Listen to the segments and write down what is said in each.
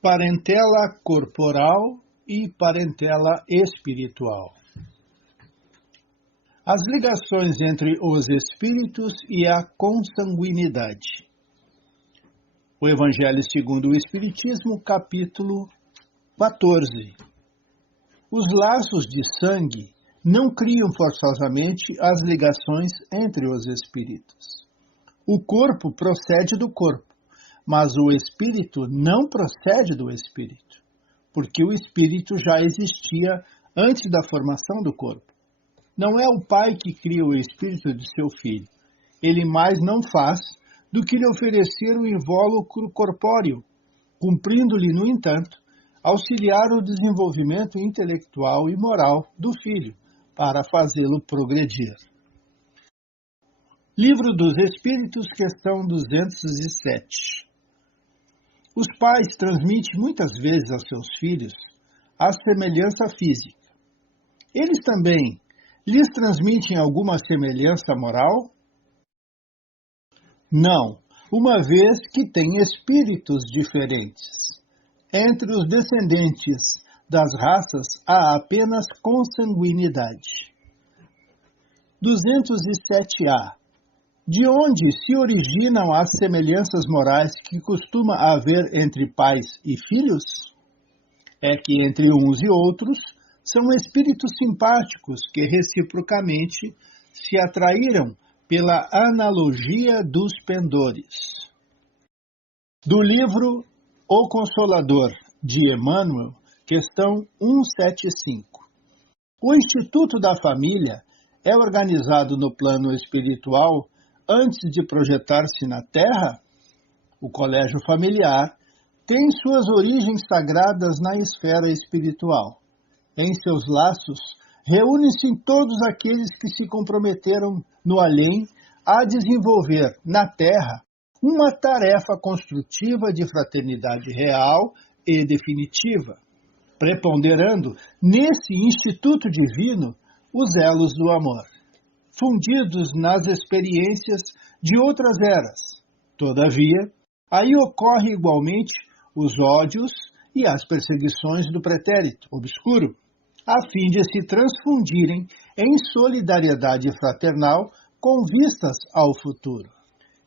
Parentela corporal e parentela espiritual. As ligações entre os espíritos e a consanguinidade. O Evangelho segundo o Espiritismo, capítulo 14. Os laços de sangue não criam forçosamente as ligações entre os espíritos. O corpo procede do corpo, mas o espírito não procede do espírito, porque o espírito já existia antes da formação do corpo. Não é o pai que cria o espírito de seu filho. Ele mais não faz do que lhe oferecer o invólucro corpóreo, cumprindo-lhe, no entanto, auxiliar o desenvolvimento intelectual e moral do filho, para fazê-lo progredir. Livro dos Espíritos, questão 207. Os pais transmitem muitas vezes aos seus filhos a semelhança física. Eles também lhes transmitem alguma semelhança moral? Não, uma vez que têm espíritos diferentes. Entre os descendentes das raças há apenas consanguinidade. 207A. De onde se originam as semelhanças morais que costuma haver entre pais e filhos? É que entre uns e outros são espíritos simpáticos que reciprocamente se atraíram pela analogia dos pendores. Do livro O Consolador, de Emmanuel, questão 175. O Instituto da Família é organizado no plano espiritual antes de projetar-se na Terra. O colégio familiar tem suas origens sagradas na esfera espiritual. Em seus laços, reúnem-se todos aqueles que se comprometeram no além a desenvolver na Terra uma tarefa construtiva de fraternidade real e definitiva, preponderando nesse instituto divino os elos do amor, fundidos nas experiências de outras eras. Todavia, aí ocorre igualmente os ódios e as perseguições do pretérito obscuro, a fim de se transfundirem em solidariedade fraternal com vistas ao futuro.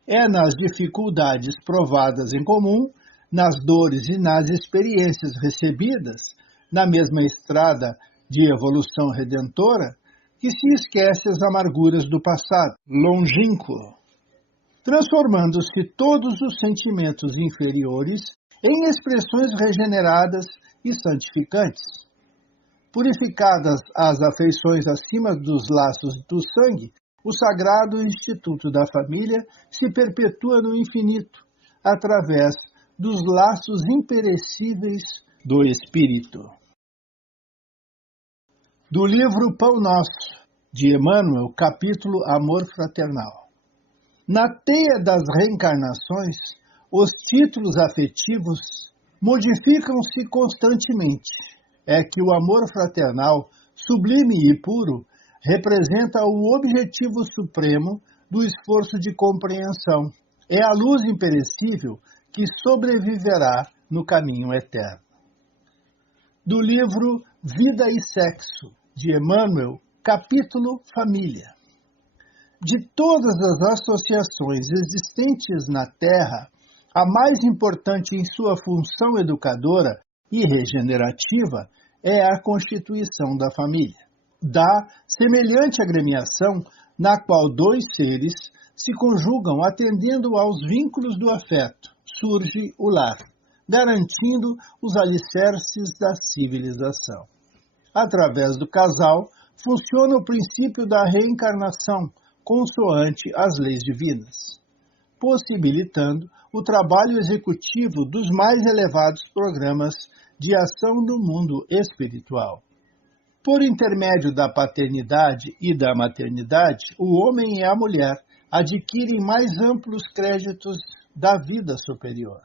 É nas dificuldades provadas em comum, nas dores e nas experiências recebidas, na mesma estrada de evolução redentora, que se esquece as amarguras do passado longínquo, transformando-se todos os sentimentos inferiores em expressões regeneradas e santificantes. Purificadas as afeições acima dos laços do sangue, o sagrado Instituto da Família se perpetua no infinito, através dos laços imperecíveis do Espírito. Do livro Pão Nosso, de Emmanuel, capítulo Amor Fraternal. Na teia das reencarnações, os títulos afetivos modificam-se constantemente. É que o amor fraternal, sublime e puro, representa o objetivo supremo do esforço de compreensão. É a luz imperecível que sobreviverá no caminho eterno. Do livro Vida e Sexo, de Emmanuel, capítulo Família. De todas as associações existentes na Terra, a mais importante em sua função educadora e regenerativa é a constituição da família. Da semelhante agremiação na qual dois seres se conjugam atendendo aos vínculos do afeto, surge o lar, garantindo os alicerces da civilização. Através do casal, funciona o princípio da reencarnação, consoante as leis divinas, possibilitando o trabalho executivo dos mais elevados programas de ação no mundo espiritual. Por intermédio da paternidade e da maternidade, o homem e a mulher adquirem mais amplos créditos da vida superior.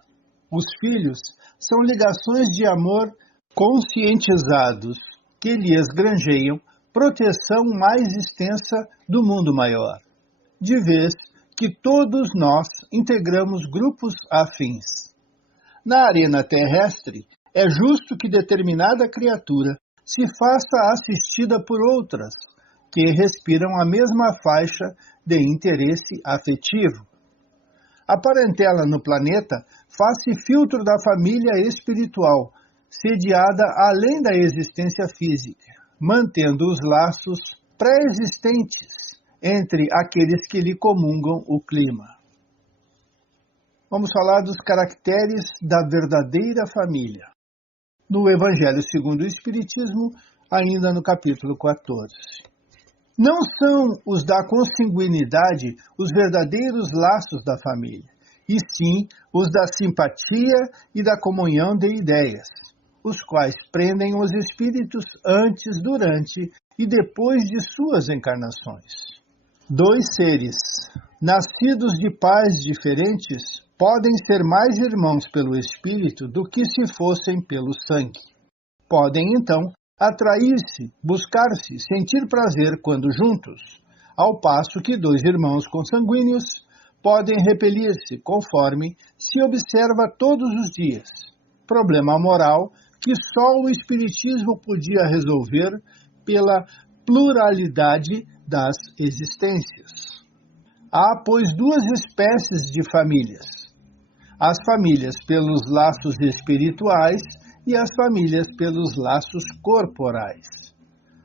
Os filhos são ligações de amor conscientizados que lhes granjeiam proteção mais extensa do mundo maior, de vez que todos nós integramos grupos afins. Na arena terrestre, é justo que determinada criatura se faça assistida por outras, que respiram a mesma faixa de interesse afetivo. A parentela no planeta faz-se filtro da família espiritual, sediada além da existência física, mantendo os laços pré-existentes entre aqueles que lhe comungam o clima. Vamos falar dos caracteres da verdadeira família. No Evangelho segundo o Espiritismo, ainda no capítulo 14. Não são os da consanguinidade os verdadeiros laços da família, e sim os da simpatia e da comunhão de ideias, os quais prendem os espíritos antes, durante e depois de suas encarnações. Dois seres, nascidos de pais diferentes, podem ser mais irmãos pelo espírito do que se fossem pelo sangue. Podem, então, atrair-se, buscar-se, sentir prazer quando juntos, ao passo que dois irmãos consanguíneos podem repelir-se conforme se observa todos os dias. Problema moral que só o Espiritismo podia resolver pela pluralidade das existências. Há, pois, duas espécies de famílias: as famílias pelos laços espirituais e as famílias pelos laços corporais.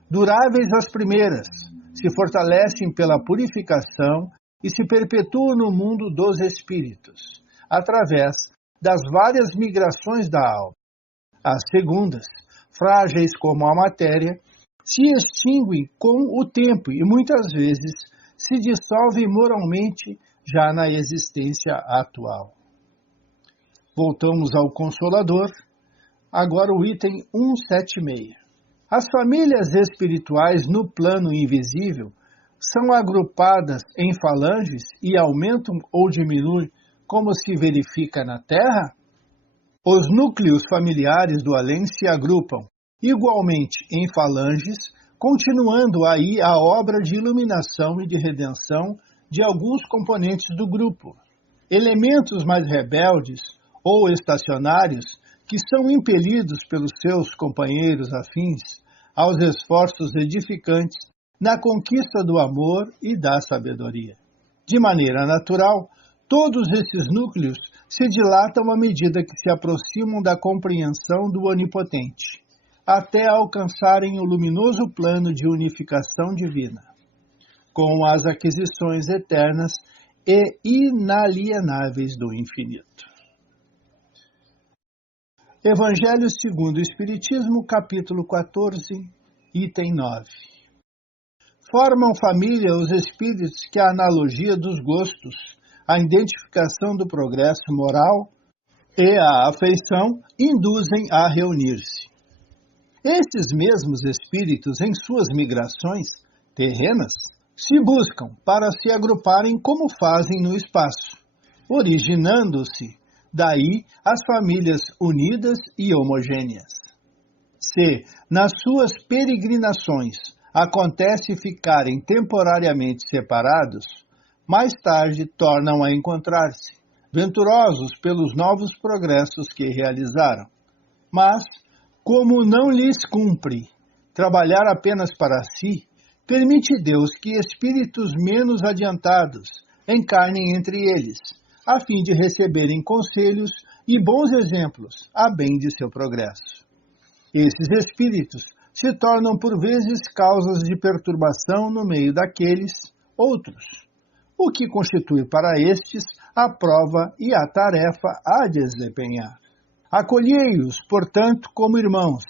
Duráveis as primeiras, se fortalecem pela purificação e se perpetuam no mundo dos espíritos, através das várias migrações da alma. As segundas, frágeis como a matéria, se extinguem com o tempo e muitas vezes se dissolvem moralmente já na existência atual. Voltamos ao Consolador. Agora o item 176. As famílias espirituais no plano invisível são agrupadas em falanges e aumentam ou diminuem como se verifica na Terra? Os núcleos familiares do além se agrupam igualmente em falanges, continuando aí a obra de iluminação e de redenção de alguns componentes do grupo. Elementos mais rebeldes ou estacionários que são impelidos pelos seus companheiros afins aos esforços edificantes na conquista do amor e da sabedoria. De maneira natural, todos esses núcleos se dilatam à medida que se aproximam da compreensão do Onipotente, até alcançarem o luminoso plano de unificação divina, com as aquisições eternas e inalienáveis do infinito. Evangelho segundo o Espiritismo, capítulo 14, item 9. Formam família os espíritos que a analogia dos gostos, a identificação do progresso moral e a afeição induzem a reunir-se. Estes mesmos espíritos, em suas migrações terrenas, se buscam para se agruparem como fazem no espaço, originando-se daí as famílias unidas e homogêneas. Se, nas suas peregrinações, acontece ficarem temporariamente separados, mais tarde tornam a encontrar-se, venturosos pelos novos progressos que realizaram. Mas, como não lhes cumpre trabalhar apenas para si, permite Deus que espíritos menos adiantados encarnem entre eles, a fim de receberem conselhos e bons exemplos a bem de seu progresso. Esses espíritos se tornam por vezes causas de perturbação no meio daqueles outros, o que constitui para estes a prova e a tarefa a desempenhar. Acolhei-os, portanto, como irmãos,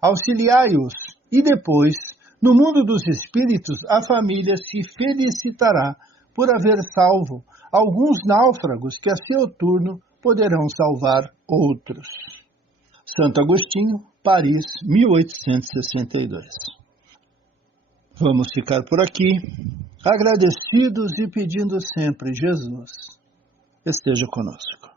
auxiliai-os e depois, no mundo dos espíritos, a família se felicitará por haver salvo alguns náufragos que a seu turno poderão salvar outros. Santo Agostinho, Paris, 1862. Vamos ficar por aqui, agradecidos e pedindo sempre, Jesus esteja conosco.